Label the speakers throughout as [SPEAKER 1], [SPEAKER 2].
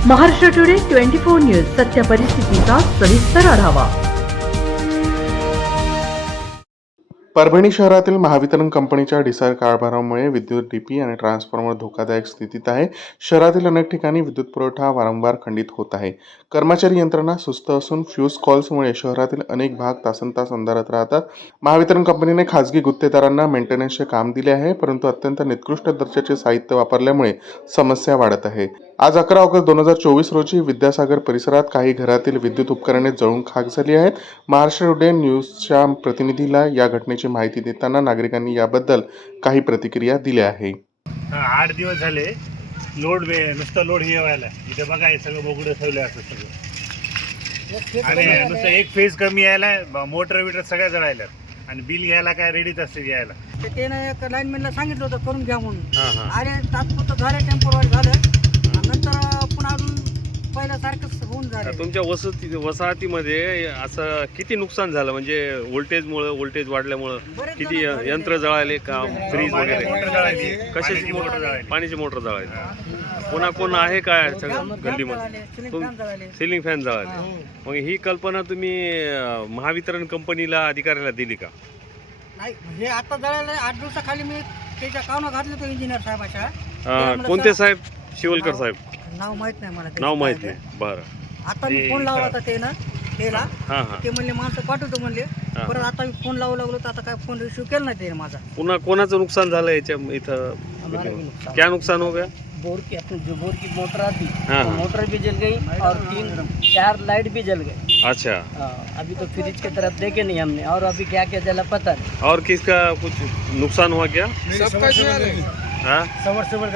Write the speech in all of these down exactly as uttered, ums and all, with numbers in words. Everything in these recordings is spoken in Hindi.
[SPEAKER 1] Maharashtra today twenty four news सत्य परिस्थितीचा सविस्तर आढावा।
[SPEAKER 2] परभणी शहरातील महावितरण कंपनीच्या ढिसाळ कारभारामुळे विद्युत डीपी आणि ट्रान्सफॉर्मर धोकादायक स्थितीत आहे। शहरातील अनेक ठिकाणी विद्युत पुरवठा वारंवार खंडित होत आहे। कर्मचारी यंत्रणा सुस्त असून फ्यूज कॉल्समुळे शहरातील अनेक भाग तासनतास अंधारात राहतात। महावितरण कंपनीने खासगी गुत्तेदारांना मेंटेनन्सचे काम दिले आहे, परंतु अत्यंत निकृष्ट दर्जाचे साहित्य वापरल्यामुळे समस्या वाढत आहे। आज अकरा ऑगस्ट दोन हजार चोवीस रोजी विद्यासागर परिसरात काही घरातील विद्युत उपकरणे जळून खाक झाली आहेत। महाराष्ट्र टुडे न्यूजच्या प्रतिनिधीला या घटनेची माहिती देताना नागरिकांनी याबद्दल काही प्रतिक्रिया दिल्या आहे।
[SPEAKER 3] आठ दिवस झाले लोड नुसतं लोड हे व्हायला इथे बघा, हे सगळं बोगडं ठेवलं असं सगळं, आणि नुसतं एक फेज कमी यायला, मोटर विटर सगळ्या जळायला, आणि बिल घ्यायला काय रेडीच असते घ्यायला।
[SPEAKER 4] त्याने एक लाईनमॅनला सांगितलं होतं करून घ्या म्हणून, अरे तात्पुरतं झालं, टेम्पोररी झालं, नंतर पुन्हा अजून पहिल्यासारखंच होऊन झालं।
[SPEAKER 5] तुमच्या वसती वसाहतीमध्ये असं किती नुकसान झालं, म्हणजे व्होल्टेजमुळे व्होल्टेज वाढल्यामुळे किती यंत्र जळाले का, फ्रीज वगैरे कशाची मोटर जळाली, पाण्याची मोटर जळाली, पुन्हा कोण आहे काय गल्लीमध्ये, सिलिंग फॅन जळाले। मग ही कल्पना तुम्ही महावितरण कंपनीला अधिकाऱ्याला दिली का?
[SPEAKER 4] नाही, हे आता जळालं आठ दिवसाखाली मी त्याच्या कावना घातलं तो इंजिनियर साहेबाच्या।
[SPEAKER 5] कोणते साहेब? शिवलकर साहेब?
[SPEAKER 4] नाव माहित नाही मला,
[SPEAKER 5] नाव माहित नाही। बरं,
[SPEAKER 4] आता मी फोन लावला होता त्यानं त्याला, ते म्हणले माणसं पाठवतो म्हणले, परत आता मी फोन लावू लागलो तर आता काय फोन रिसिव्ह केला नाही त्याने माझा।
[SPEAKER 5] पुन्हा कोणाचं नुकसान झालं याच्या इथं? क्या नुकसान हो गया?
[SPEAKER 6] बोर की अपनी जो बोर की मोटर आती तो मोटर भी जल गई और तीन चार लाइट भी जल गई।
[SPEAKER 5] अच्छा,
[SPEAKER 6] अभी तो फ्रिज की तरफ देखे नहीं हमने, और अभी क्या क्या जला पता नहीं।
[SPEAKER 5] और किसका कुछ नुकसान हुआ क्या?
[SPEAKER 3] समरसेबल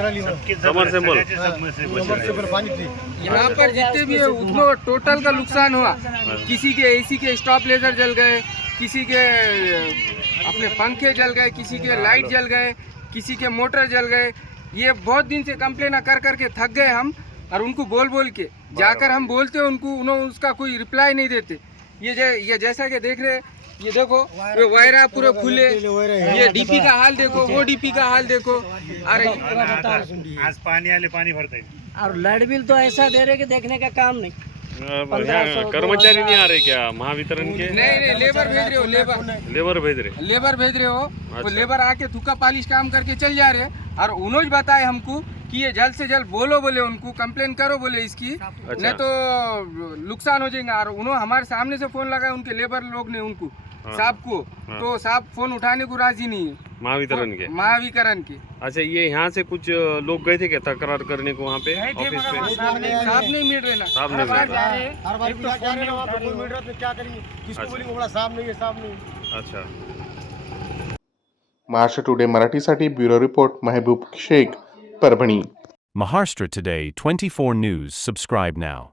[SPEAKER 7] यहाँ पर जितने भी उतना टोटल का नुकसान हुआ, किसी के एसी के स्टॉपलेजर जल गए, किसी के अपने पंखे जल गए, किसी के लाइट जल गए, किसी के मोटर जल गए। ये बहुत दिन से कंप्लेन कर करके थक गए हम, और उनको बोल बोल के जाकर हम बोलते हैं उनको, उन्होंने उसका कोई रिप्लाई नहीं देते। ये जै, ये जैसा कि देख रहे, ये देखो ये वायरा पूरे खुले, ये डीपी का हाल देखो, वो डीपी का हाल देखो। अरे
[SPEAKER 3] आज पानी आले, पानी भरते,
[SPEAKER 6] और लाइट बिल तो ऐसा दे रहे कि देखने का काम नहीं।
[SPEAKER 5] कर्मचारी नहीं आ रहे क्या महावितरण के?
[SPEAKER 7] नहीं नहीं, लेबर भेज रहे हो, लेबर
[SPEAKER 5] लेबर भेज रहे
[SPEAKER 7] लेबर भेज रहे हो, वो लेबर आके थुक्का पालिश काम करके चल जा रहे हैं। और उन्होंने बताया हमको कि ये जल्द से जल्द बोलो, बोले उनको कंप्लेन करो बोले इसकी, नहीं तो नुकसान हो जाएगा। और उन्होंने हमारे सामने से फोन लगाया उनके लेबर लोग ने उनको साहब को, तो साहब फोन उठाने को राजी नहीं है
[SPEAKER 5] महावितरण के
[SPEAKER 7] महावितरण के।
[SPEAKER 5] अच्छा, ये यहाँ से कुछ लोग गए थे क्या तकरार करने को वहाँ पे ऑफिस पे?
[SPEAKER 7] साहब नहीं मिल रहे ना,
[SPEAKER 5] साहब नहीं मिल रहे। अच्छा,
[SPEAKER 2] महाराष्ट्र टुडे मराठीसाठी bureau report Mehboob Shaikh, Parbhani.
[SPEAKER 8] Maharashtra Today twenty-four News. Subscribe now.